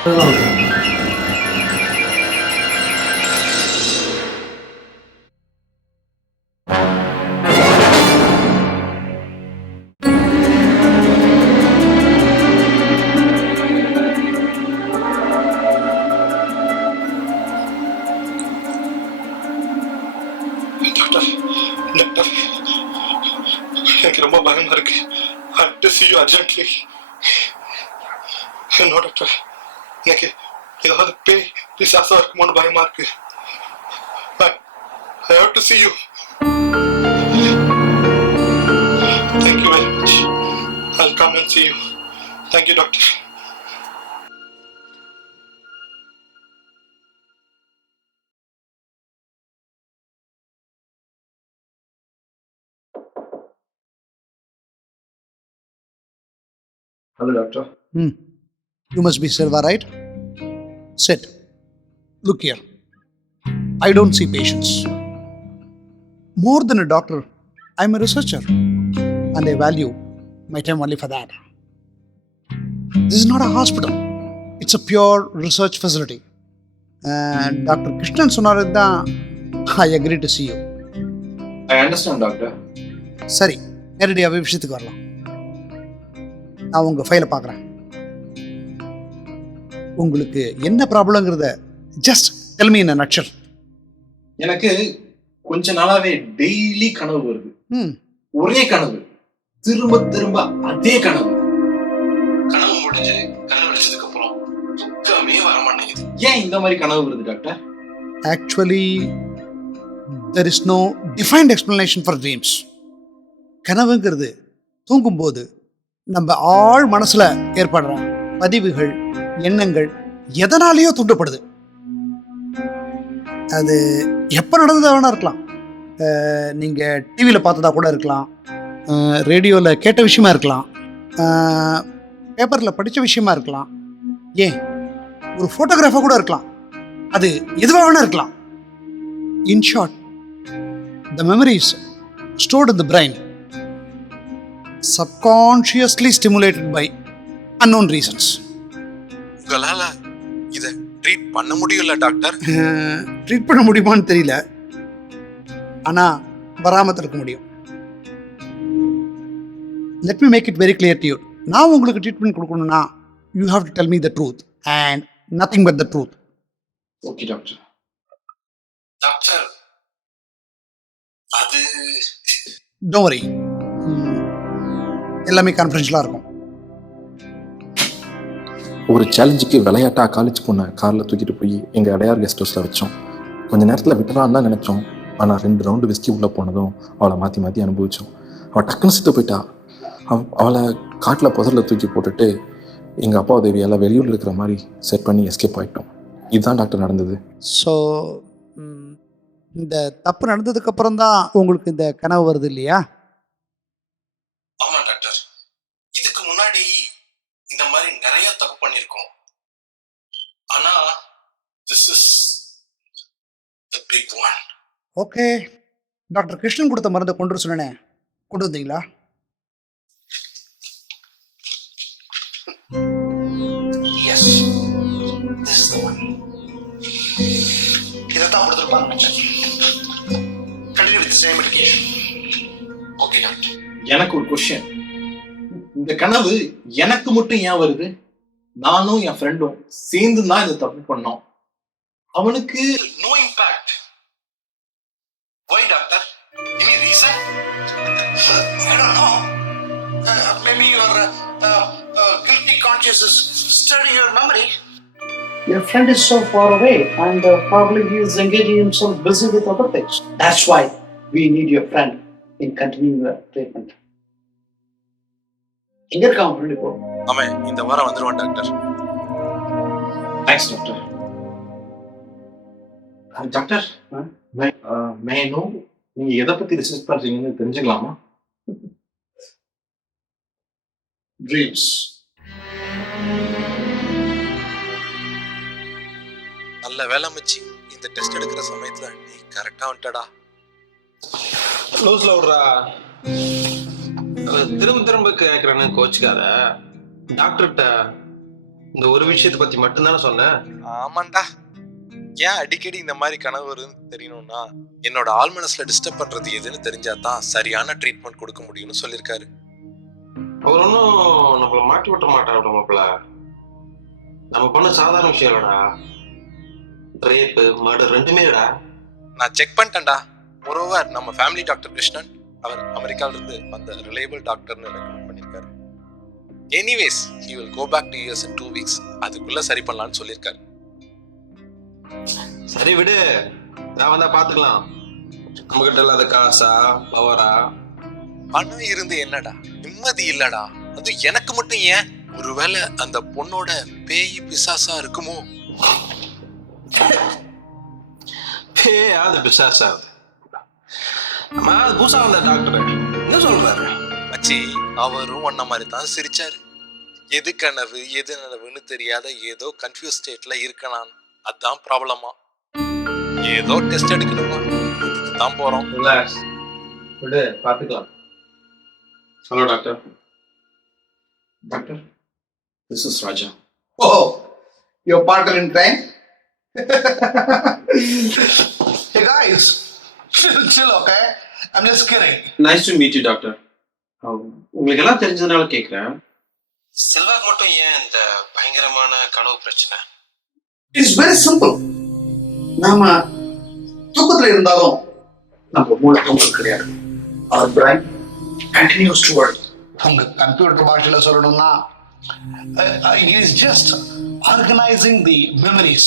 Doctor, எனக்கு ரொம்ப பயமா இருக்கு. I have to see you urgently. No doctor, எனக்கு ஏதாவது பேய் பிசாசா இருக்குமோன்னு பயமா இருக்கு. I have to see you. Thank you very much. I'll come and see you. Thank you, doctor. Hello, doctor. You must be Silva, right? Sit. Look here. I don't see patients. More than a doctor, I'm a researcher. And I value my time only for that. This is not a hospital. It's a pure research facility. And Dr. Krishnan Sonarada, I agree to see you. I understand, doctor. சரி, நேரடியாகவே விஷயத்துக்கு வரலாம். நான் உங்கள் ஃபைலை பார்க்குறேன். உங்களுக்கு என்ன ப்ராப்ளங்கிறத just tell me in a nutshell. எனக்கு கொஞ்ச நாளாவே டெய்லி கனவு வருது. ஒரே கனவு, திரும்ப திரும்ப அதே கனவு. கனவு முடிஞ்சு கனவு அடிச்சதுக்கு அப்புறம் தூக்கமே வர மாட்டேங்குது. ஏன் இந்த மாதிரி கனவு வருது doctor? Actually there is no defined explanation for dreams. கனவுங்கிறது தூங்கும்போது நம்ம ஆழ் மனசுல ஏற்படுற பதிவுகள், எண்ணங்கள் எதனாலேயோ தூண்டப்படுது. அது எப்போ நடந்ததா வேணா இருக்கலாம். நீங்கள் டிவியில் பார்த்ததா கூட இருக்கலாம், ரேடியோவில் கேட்ட விஷயமா இருக்கலாம், பேப்பரில் படித்த விஷயமா இருக்கலாம், ஏன் ஒரு ஃபோட்டோகிராஃபாக கூட இருக்கலாம். அது எதுவாக வேணா இருக்கலாம். In short, the memories stored in the brain subconsciously stimulated by unknown reasons. உங்களால இத ட்ரீட் பண்ண முடியல டாக்டர்? ட்ரீட் பண்ண முடியுமான்னு தெரியல, ஆனா வராம தடுக்க முடியும். Let me make it very clear to you. நான் உங்களுக்கு ட்ரீட்மெண்ட் கொடுக்கணும்னா you have to tell me the truth and nothing but the truth. Okay doctor. Doctor, அது டோன்ட் வரி, எல்லாமே கான்ஃபிடென்ஷியலாக இருக்கும். ஒரு சேலஞ்சுக்கு விளையாட்டா காலேஜ் பொண்ணை காரில் தூக்கிட்டு போய் எங்கள் அடையார் கெஸ்ட் ஹவுஸில் வச்சோம். கொஞ்சம் நேரத்தில் விட்டுறான்னு தான் நினச்சோம். ஆனால் 2 ரவுண்டு விஸ்கி உள்ளே போனதும் அவளை மாற்றி மாற்றி அனுபவித்தோம். அவள் டக்குன்னு செத்து போயிட்டா. அவளை காட்டில் புதரில் தூக்கி போட்டுட்டு எங்கள் அப்பா உதவியால் வெளியூரில் இருக்கிற மாதிரி செட் பண்ணி எஸ்கேப் ஆகிட்டோம். இதுதான் டாக்டர் நடந்தது. ஸோ இந்த தப்பு நடந்ததுக்கப்புறம் தான் உங்களுக்கு இந்த கனவு வருது இல்லையா? ஆமாம் டாக்டர். இதுக்கு முன்னாடி இந்த மாதிரி நிறைய தப்பு பண்ணியிருக்கோம். ஆனா this is the big one. Okay, doctor Krishnan கொடுத்த மருந்தை கொண்டு வர சொன்னேனே, கொண்டு வந்தீங்களா? Yes, this is the one. இதைத்தான் கொடுத்துருப்பாங்க. Continue with the same medication. Okay doctor. எனக்கு ஒரு கொஸ்டின். இந்த கனவு எனக்கு மட்டும் ஏன் வருது? நானும் என் ஃப்ரெண்டும் சேர்ந்து தான் இந்த தப்பு பண்ணோம். அவனுக்கு no impact. Why doctor? Any reason? I don't know. Maybe your guilty conscience is stirring your memory. Your friend is so far away and probably he is engaging himself busy with other things. That's why we need your friend in continuing the treatment. எங்க இருக்கான் friend இப்போ? அவன் இந்த வாரம் வந்துருவான் doctor. Thanks doctor. Doctor, May I know நீங்க எதை பத்தி ரிசர்ச் பண்றீங்கன்னு தெரிஞ்சுக்கலாமா? ட்ரீம்ஸ். நல்ல வேலை மச்சி, இந்த டெஸ்ட் எடுக்கிற சமயத்துல நீ கரெக்டா வந்துட்டடா. லூஸ்ல விடுறா. திரும்ப திரும்ப கேட்கறேன்னு கோச்சுக்காத. டாக்டர்கிட்ட இந்த ஒரு விஷயத்தை பத்தி மட்டும்தானே சொன்னேன். ஆமாண்டா. ஏன் அடிக்கடி இந்த மாதிரி கனவு வருதுன்னு தெரியணும்னா என்னோட ஆழ்மனசுல டிஸ்டர்ப் பண்றது எதுன்னு தெரிஞ்சாதான் சரியான ட்ரீட்மெண்ட் கொடுக்க முடியும்னு சொல்லியிருக்காரு. அவர் ஒன்றும் நம்மள மாட்டி விட்ட மாட்டாரு மாப்பிள்ள. நம்ம பண்ண சாதாரண விஷயம் இல்லடா. ரேப்பு மர்டர் ரெண்டுமேடா. நான் செக் பண்ணிட்டேன்டா. மொரோவர் நம்ம ஃபேமிலி டாக்டர் கிருஷ்ணன் அவர் அமெரிக்கால இருந்து வந்த ரிலையபிள் டாக்டர்னு ரெக்கமெண்ட் பண்ணியிருக்காரு. Anyways he will go back to US in 2 weeks. அதுக்குள்ள சரி பண்ணலாம்னு சொல்லியிருக்காரு. சரி விடு, நான் வந்தா பாத்துக்கலாம். நம்ம கிட்ட இல்லாத காசா பவரா? பணம் இருந்து என்னடா, நிம்மதி இல்லடா. அது எனக்கு மட்டும் ஏன்? ஒருவேளை அந்த பொண்ணோட பேய் பிசாசா இருக்குமோ? அது பிசாசா? அம்மா அது பூசா வந்த டாக்டர் என்ன சொல்றாரு? மச்சி அவரும் ஒன்ன மாதிரி தான் சிரிச்சாரு. எது கனவு எது நனவுன்னு தெரியாத ஏதோ கன்ஃபியூஸ் ஸ்டேட்ல இருக்கனான். அதான் ப்ராப்ளமா. ஏதோ டெஸ்ட் எடுக்கணுமா, அதுக்கு தான் போறோம். ரிலாக்ஸ், விடு, பார்த்துக்கலாம். Hello doctor. Doctor, this is Raja. Oh, your partner in crime? Hey guys, chill, okay? I'm just kidding. Nice to meet you doctor. உங்களுக்கு எல்லாம் தெரிஞ்சதுனால கேட்குறேன். செல்வாக்கு மட்டும் ஏன் இந்த பயங்கரமான கனவு பிரச்சனை? It's very simple. நாம தூக்கத்துல இருந்தாலும் நம்ம மூளை தூக்கம் கிடையாது. Our brain continues to work. உங்க கம்ப்யூட்டர் பாஷையில சொல்லணும்னா it is just organizing the memories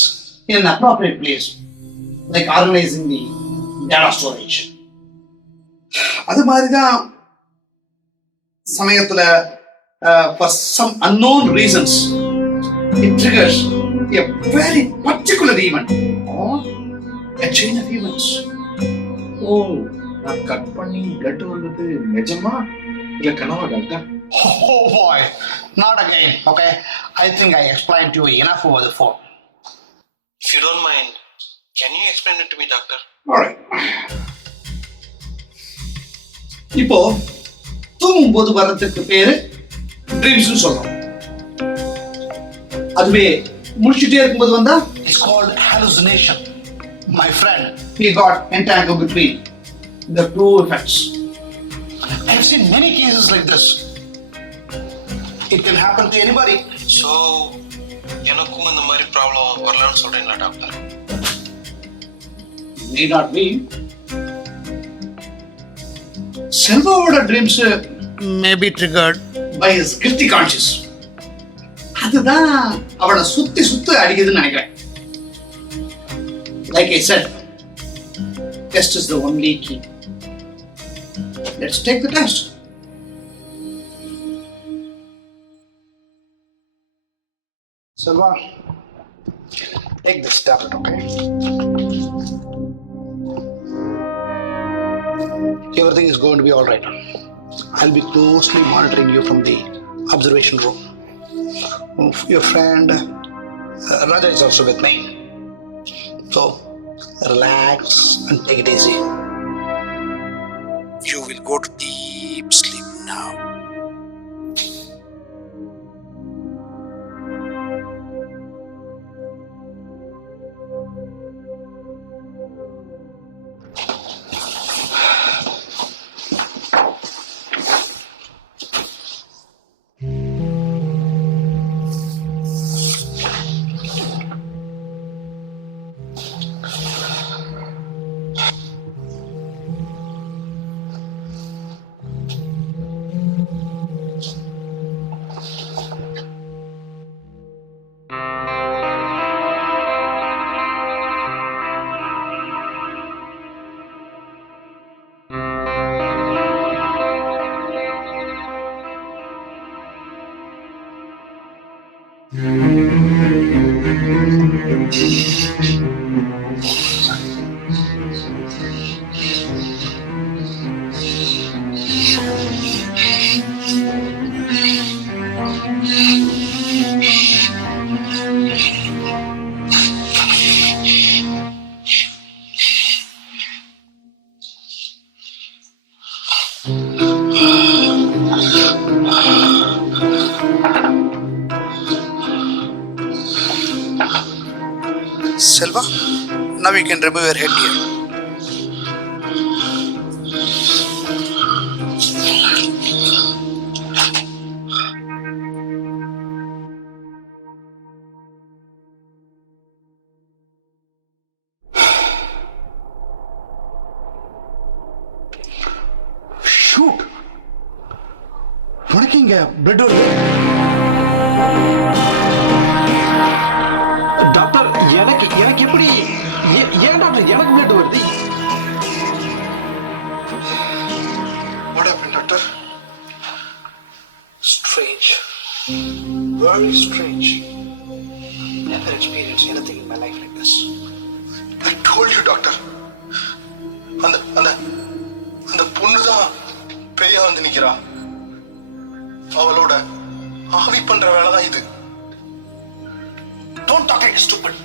in an appropriate place, like organizing the data storage. அது மாதிரி தான் சமயத்துல for some unknown reasons it triggers a very particular event or a chain of events. ஓ, நான் cut பண்ணி blood வந்தது நிஜமா இல்ல கனவா doctor? Oh boy, not again, okay? I think I explained to you enough over the phone. If you don't mind, can you explain it to me, doctor? Alright. இப்போ தூங்கும்போது வர்றதுக்கு பேரு ட்ரீம்ஸ்னு சொல்றோம். அதுவே முடிச்சுட்டே இருக்கும்போது வந்தா it's called hallucination. My friend, he got entangled between the two effects. I have seen many cases like this. It can happen to anybody. So, எனக்கும் இந்த மாதிரி ப்ராப்ளம் வரலாம்னு சொல்றீங்களா டாக்டர்? May not be. செல்வாவோட dreams may be triggered by his guilty conscience. அதுதான் அவனை சுத்தி அடிக்குதுன்னு நினைக்கிறேன். Like I said, test is the only key. Let's take the test. Selva, take this tablet, okay? Everything is going to be all right. I'll be closely monitoring you from the observation room. Your friend Raja is also with me. So, relax and take it easy. You will go to deep sleep now. Selva, now you can remove your headgear. Shoot உனக்கு இங்க blood வருது doctor எனக்கு எனக்கு எப்படி ஏன் doctor எனக்கு blood வருது? What happened, doctor? Strange. Very strange. Never experienced anything in my life like this. I told you, doctor. அந்த பொண்ணுதான் பேயா வந்து நிக்கிறா. அவளோட ஆவி பண்ற வேலை தான் இது. Don't talk like a stupid.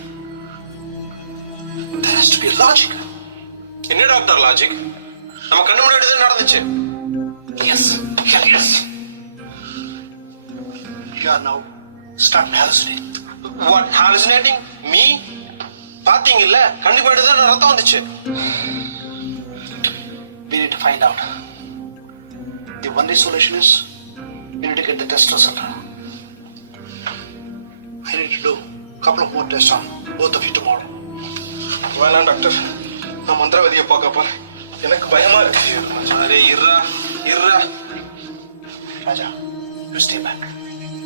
There has to be a logic. என்ன டாக்டர் லாஜிக்? நம்ம கண்ணு முன்னாடி தான் நடந்துச்சு. Yes. Hell yes. You are now starting to hallucinate. What hallucinating? Me? பாத்தீங்கல்ல கண்ணு முன்னாடி தான் ரத்தம் வந்துச்சு. We need to find out. The only solution is we need to get the test result. I need to do a couple of more tests on both of you tomorrow. வேணாம் doctor, நான் மந்திரவாதியை பார்க்க போறேன். எனக்கு பயமா இருக்கு. Array இருடா. Raja, you stay back.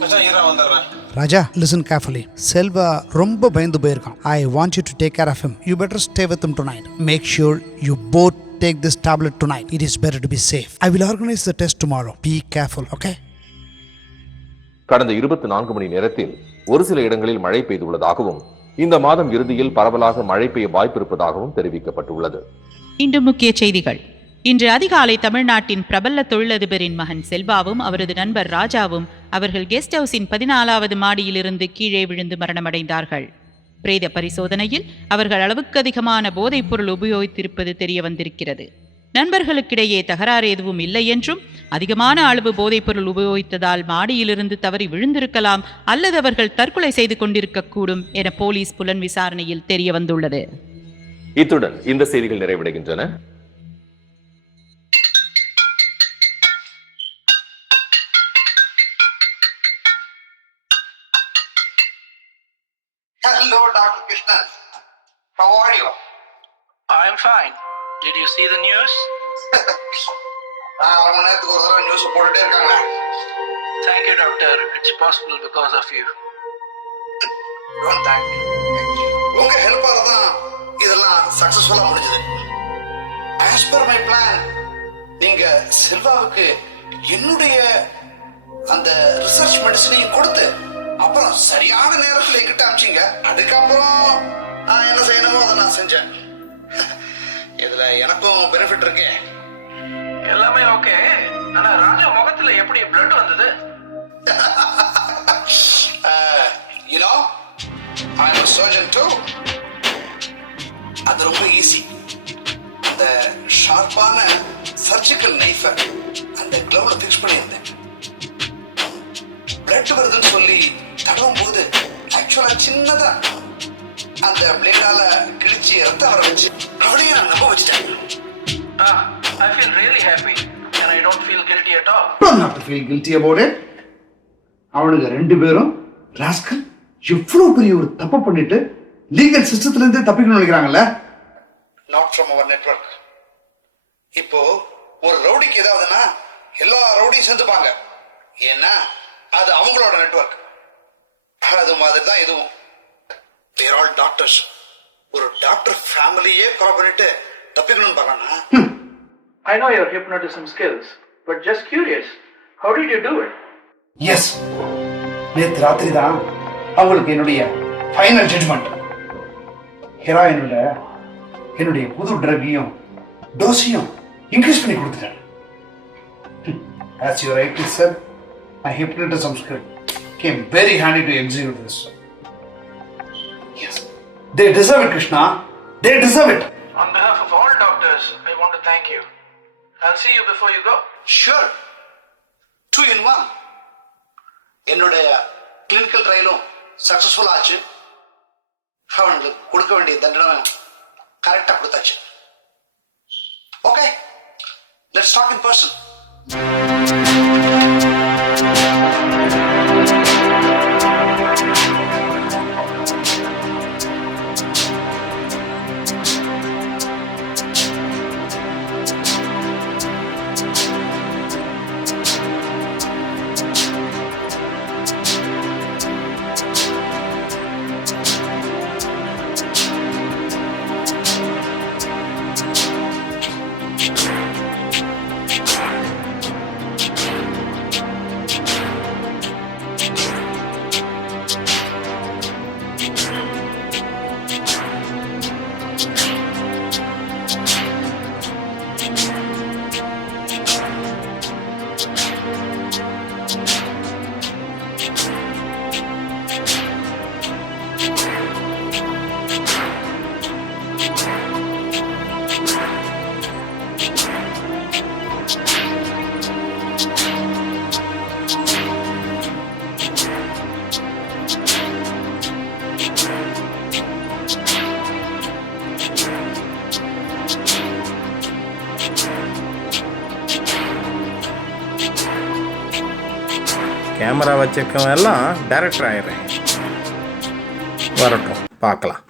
மச்சான் இருடா வந்துடுறேன். Raja, listen carefully. Selva ரொம்ப பயந்து போயிருக்கான். I want you to take care of him. You better stay with him tonight. Make sure you both take this tablet tonight. It is better to be safe. I will organize the test tomorrow. Be careful, okay? கடந்த 24 மணி நேரத்தில் ஒரு சில இடங்களில் மழை பெய்துள்ளதாகவும் இந்த மாதம் இறுதியில் பரவலாக மழை பெய்ய வாய்ப்பிருப்பதாகவும் தெரிவிக்கப்பட்டுள்ளது. மீண்டும் முக்கிய செய்திகள். இன்று அதிகாலை தமிழ்நாட்டின் பிரபல தொழிலதிபரின் மகன் செல்வாவும் அவரது நண்பர் ராஜாவும் அவர்கள் கெஸ்ட் ஹவுஸின் 14வது மாடியிலிருந்து கீழே விழுந்து மரணமடைந்தார்கள். பிரேத பரிசோதனையில் அவர்கள் அளவுக்கு அதிகமான போதைப் பொருள் உபயோகித்திருப்பது தெரிய வந்திருக்கிறது. நண்பர்களுக்கிடையே தகராறு எதுவும் இல்லை என்றும் அதிகமான அளவு போதைப் பொருள் உபயோகித்ததால் மாடியிலிருந்து தவறி விழுந்திருக்கலாம் அல்லது அவர்கள் தற்கொலை செய்து கொண்டிருக்கக்கூடும் என போலீஸ் புலன் விசாரணையில் தெரிய வந்துள்ளது. இத்துடன் இந்த செய்திகள் நிறைவடைகின்றன. Hello, Dr. Krishnan. How are you? I'm fine. Did you see the news? அரை மணி நேரத்துக்கு ஒரு தடவை நியூஸ் போட்டுட்டே இருக்காங்க. Thank you, doctor. It's possible because of you. Don't thank me. உங்க ஹெல்ப்பால தான் இதெல்லாம் சக்சஸ்ஃபுல்லா முடிஞ்சது. As per my plan, நீங்க செல்வாவுக்கு என்னுடைய அந்த ரிசர்ச் மெடிசனையும் கொடுத்து அப்புறம் சரியான நேரத்தில் எங்கிட்ட அமிச்சிங்க. அதுக்கப்புறம் நான் என்ன செய்யணுமோ அதை நான் செஞ்சேன். இதுல எனக்கும் பெனிஃபிட் இருக்கு. எல்லாமே ஓகே. ஆனா ராஜா முகத்துல எப்படி பிளட் வந்தது? You know, I'm a surgeon too. அது ரொம்ப ஈஸி. அந்த ஷார்ப்பான சர்ஜிக்கல் நைஃபை அந்த கிளவுல ஃபிக்ஸ் பண்ணியிருந்தேன். பிளட் வருதுன்னு சொல்லி தடவும் போது ஆக்சுவலா சின்னதா அந்த பிளேடால கிழிச்சு ரத்தம் வர வச்சு அவளையும் நான் நம்ப வச்சுட்டேன். I feel really happy and I don't feel guilty at all. You don't have to feel guilty about it. அவனுங்க ரெண்டு பேரும் ராஸ்கல் எவ்வளவு பெரிய ஒரு தப்பு பண்ணிட்டு லீகல் சிஸ்டத்துல இருந்தே தப்பிக்கணும்னு நினைக்கிறாங்கல்ல. Not from our network. இப்போ ஒரு ரவுடிக்கு ஏதாவதுன்னா எல்லா ரவுடியும் சேர்ந்துப்பாங்க. ஏன்னா அது அவங்களோட நெட்வொர்க். அது மாதிரி தான் இதுவும். தேர் ஆல் டாக்டர்ஸ். ஒரு டாக்டர் ஃபேமிலியே கொலை பண்ணிட்டு தப்பிக்கணும்னு பார்க்கறானா? I know your hypnotism skills, but just curious, how did you do it? Yes, நேற்று ராத்திரி தான் அவங்களுக்கு என்னுடைய ஃபைனல் ஜட்ஜ்மெண்ட். ஹெராயினோட என்னுடைய புது ட்ரக்கையும் டோஸையும் இன்க்ரீஸ் பண்ணி கொடுத்துட்டேன். As you rightly said, my hypnotism skill came very handy to execute this. Yes, they deserve it, Krishna. They deserve it. On behalf of all doctors, I want to thank you. I'll see you before you go. Sure. 2 in 1. என்னுடைய clinical ட்ரையலும் successful ஆச்சு. அவனுக்கு கொடுக்க வேண்டிய தண்டனை கரெக்டா கொடுத்தாச்சு. Okay, let's talk in person. Camera வச்சிருக்கவன் எல்லாம் டைரக்டர் ஆயிடுறேன். வரட்டும், பார்க்கலாம்.